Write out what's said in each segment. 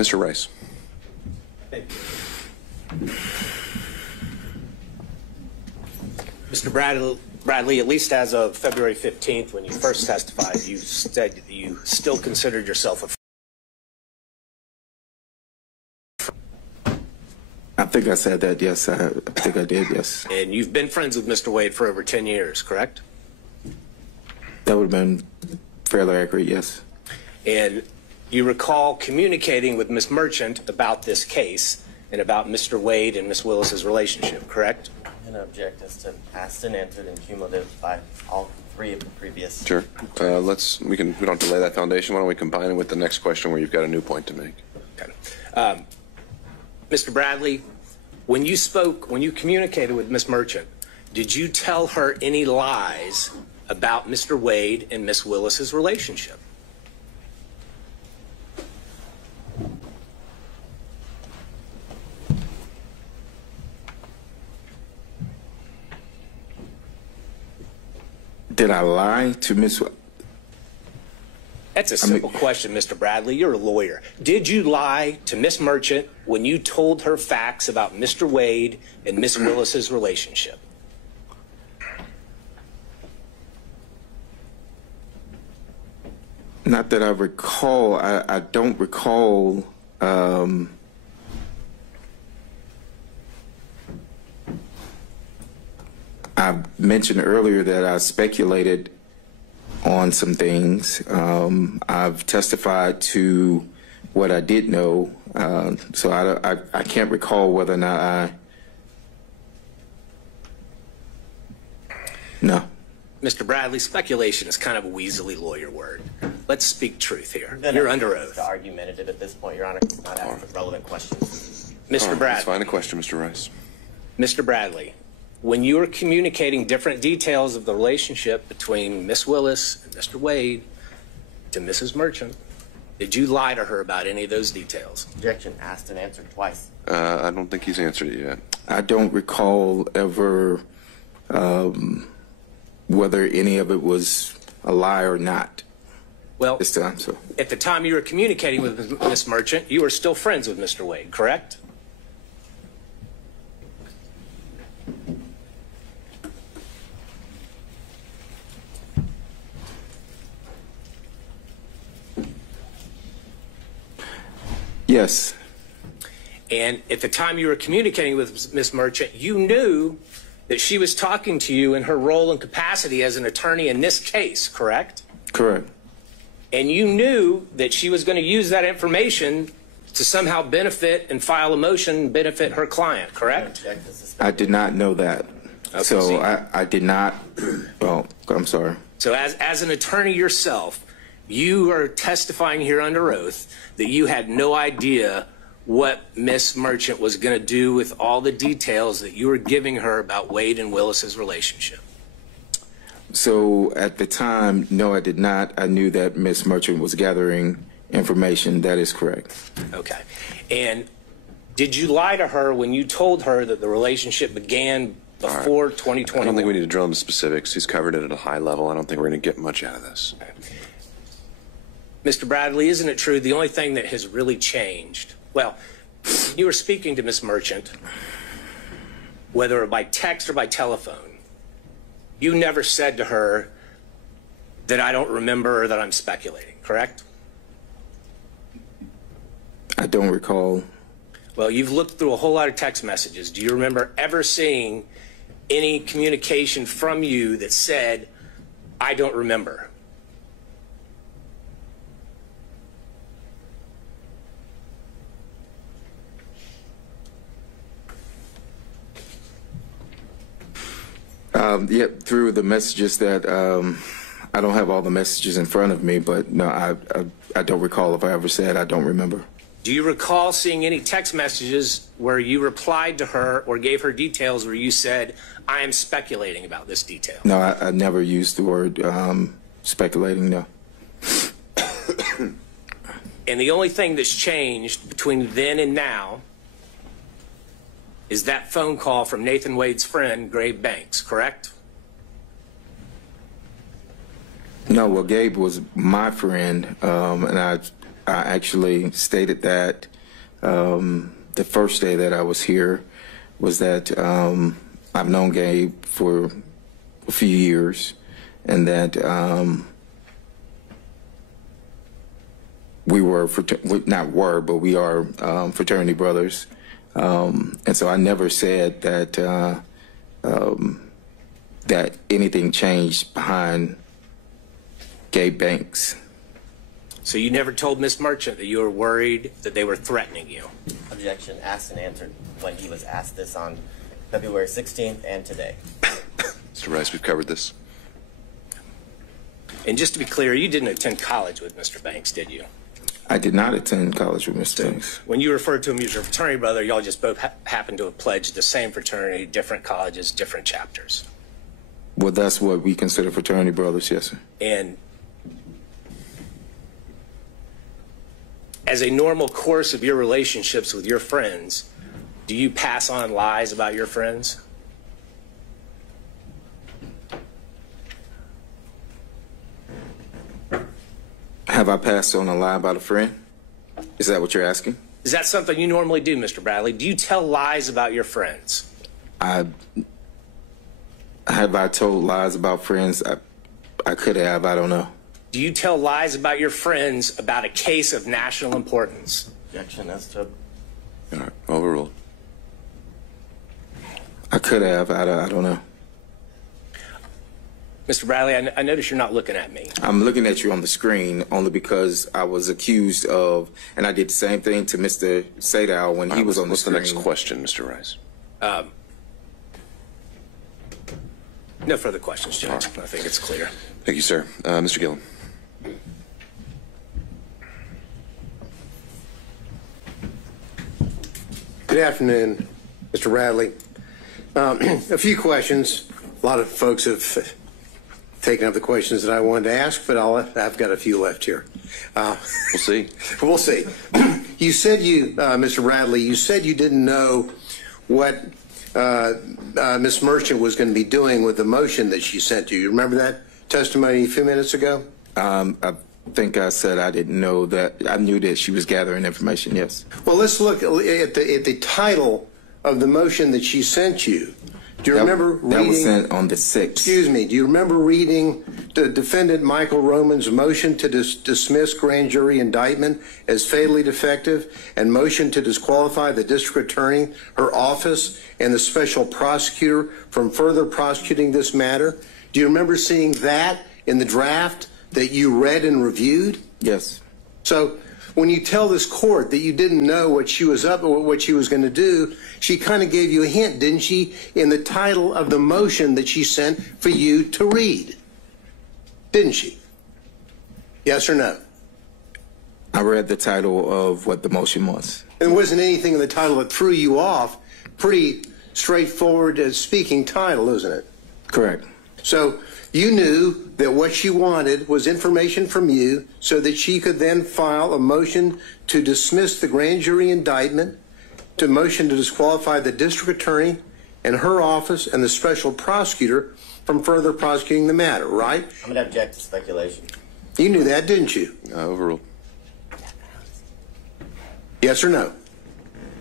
Mr. Rice. Mr. Bradley, at least as of February 15th, when you first testified, you said that you still considered yourself a friend. I think I said that, yes. I think I did, yes. And you've been friends with Mr. Wade for over 10 years, correct? That would have been fairly accurate, yes. And you recall communicating with Ms. Merchant about this case and about Mr. Wade and Ms. Willis's relationship, correct? I'm going to object as to past and answered and cumulative by all three of the previous. Sure. We don't delay that foundation. Why don't we combine it with the next question where you've got a new point to make? Okay. Mr. Bradley, when you communicated with Ms. Merchant, did you tell her any lies about Mr. Wade and Ms. Willis's relationship? Did I lie to Ms. That's a simple question, Mr. Bradley. You're a lawyer. Did you lie to Ms. Merchant when you told her facts about Mr. Wade and Ms. Willis's relationship? Not that I recall. I don't recall. I mentioned earlier that I speculated on some things. I've testified to what I did know, so I can't recall whether or not No. Mr. Bradley, speculation is kind of a weaselly lawyer word. Let's speak truth here. You're under oath. Argumentative at this point, Your Honor. Not asking relevant questions. Mr. Bradley. Let's find a question, Mr. Rice. Mr. Bradley, when you were communicating different details of the relationship between Miss Willis and Mr. Wade to Mrs. Merchant, did you lie to her about any of those details? Objection asked and answered twice. I don't think he's answered it yet. I don't recall ever whether any of it was a lie or not. Well, this time, so. At the time you were communicating with Miss Merchant, you were still friends with Mr. Wade, correct? Yes. And at the time you were communicating with Miss Merchant, you knew that she was talking to you in her role and capacity as an attorney in this case, correct? Correct. And you knew that she was going to use that information to somehow benefit and file a motion benefit her client, correct? I did not know that. Okay, so I did not. Oh, I'm sorry. So as an attorney yourself, you are testifying here under oath that you had no idea what Miss Merchant was going to do with all the details that you were giving her about Wade and Willis's relationship. So at the time, no, I did not. I knew that Miss Merchant was gathering information. That is correct. Okay. And did you lie to her when you told her that the relationship began before 2020? I don't think we need to drill into specifics. He's covered it at a high level. I don't think we're going to get much out of this. Okay. Mr. Bradley, isn't it true the only thing that has really changed? Well, you were speaking to Miss Merchant, whether by text or by telephone. You never said to her that I don't remember or that I'm speculating, correct? I don't recall. Well, you've looked through a whole lot of text messages. Do you remember ever seeing any communication from you that said, I don't remember? Yeah, through the messages that I don't have all the messages in front of me, but no, I don't recall if I ever said I don't remember. Do you recall seeing any text messages where you replied to her or gave her details where you said, I am speculating about this detail? No, I never used the word speculating, no. And the only thing that's changed between then and now is that phone call from Nathan Wade's friend, Gabe Banks, correct? No, well, Gabe was my friend, and I I actually stated that the first day that I was here was that I've known Gabe for a few years, and that we were we are fraternity brothers, and so I never said that that anything changed behind Gabe Banks. So you never told Miss Merchant that you were worried that they were threatening you? Objection, asked and answered when he was asked this on February 16th and today. Mr. Rice, we've covered this. And just to be clear, you didn't attend college with Mr. Banks, did you? I did not attend college with Mr. Banks. When you referred to him as your fraternity brother, y'all just both happened to have pledged the same fraternity, different colleges, different chapters. Well, that's what we consider fraternity brothers, yes, sir. And as a normal course of your relationships with your friends, do you pass on lies about your friends? Have I passed on a lie about a friend? Is that what you're asking? Is that something you normally do, Mr. Bradley? Do you tell lies about your friends? Have I told lies about friends? I could have, I don't know. Do you tell lies about your friends about a case of national importance? Objection as to All right, overruled. I could have, I don't know. Mr. Bradley, I notice you're not looking at me. I'm looking at you on the screen only because I was accused of, and I did the same thing to Mr. Sadow when he was on the What's screen. the next question, Mr. Rice? No further questions, Judge. I think it's clear. Thank you, sir. Mr. Gillen. Good afternoon, Mr. Bradley. A few questions. A lot of folks have taken up the questions that I wanted to ask, but I've got a few left here. We'll see. We'll see. You said Mr. Bradley, you said you didn't know what Ms. Merchant was going to be doing with the motion that she sent you. You remember that testimony a few minutes ago? I think I said I didn't know that. I knew that she was gathering information, yes. Well, let's look at the title of the motion that she sent you. Do you remember reading? That was sent on the 6th. Excuse me. Do you remember reading the defendant Michael Roman's motion to dismiss grand jury indictment as fatally defective and motion to disqualify the district attorney, her office, and the special prosecutor from further prosecuting this matter? Do you remember seeing that in the draft that you read and reviewed? Yes. So when you tell this court that you didn't know what she was up or what she was going to do, she kind of gave you a hint, didn't she, in the title of the motion that she sent for you to read? Didn't she? Yes or no? I read the title of what the motion was. There wasn't anything in the title that threw you off. Pretty straightforward speaking title, isn't it? Correct. So you knew that what she wanted was information from you so that she could then file a motion to dismiss the grand jury indictment, to motion to disqualify the district attorney and her office and the special prosecutor from further prosecuting the matter, right? I'm going to object to speculation. You knew that, didn't you? Overruled. Yes or no?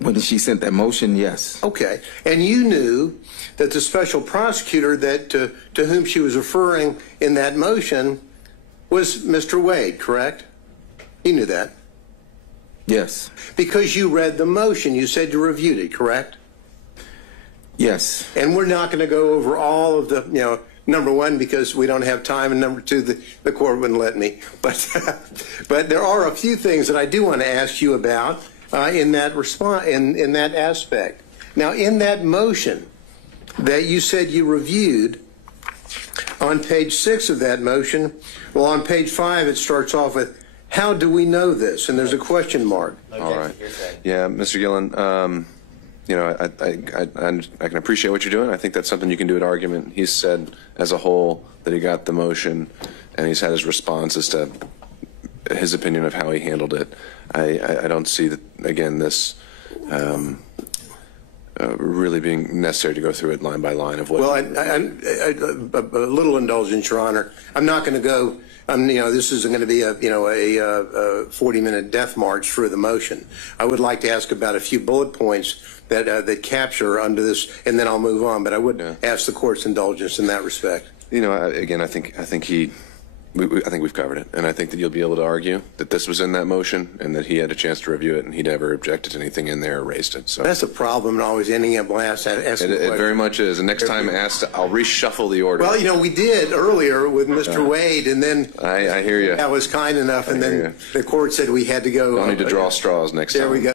When she sent that motion, yes. Okay. And you knew that the special prosecutor that to whom she was referring in that motion was Mr. Wade, correct? You knew that. Yes. Because you read the motion, you said you reviewed it, correct? Yes. And we're not going to go over all of the, number one, because we don't have time, and number two, the court wouldn't let me. But there are a few things that I do want to ask you about in that response, in that aspect. Now, in that motion that you said you reviewed, on page 6 of that motion, well, on page 5 it starts off with, how do we know this? And there's a question mark. All right. Yeah, Mr. Gillen, I can appreciate what you're doing. I think that's something you can do at argument. He's said as a whole that he got the motion, and he's had his response as to his opinion of how he handled it. I don't see that, again, this really being necessary to go through it line by line of what. Well, a little indulgence, Your Honor. I'm not going to go. This isn't going to be a 40-minute death march through the motion. I would like to ask about a few bullet points that capture under this, and then I'll move on. But I would ask the court's indulgence in that respect. Again, I think we've covered it, and I think that you'll be able to argue that this was in that motion and that he had a chance to review it and he never objected to anything in there or raised it. So that's a problem, and always ending up last asking. It very much is. And next time I'll reshuffle the order. Well, we did earlier with Mr. Wade, and then I hear you. I was kind enough, and then the court said we had to go. Don't need to draw straws next time. There we go.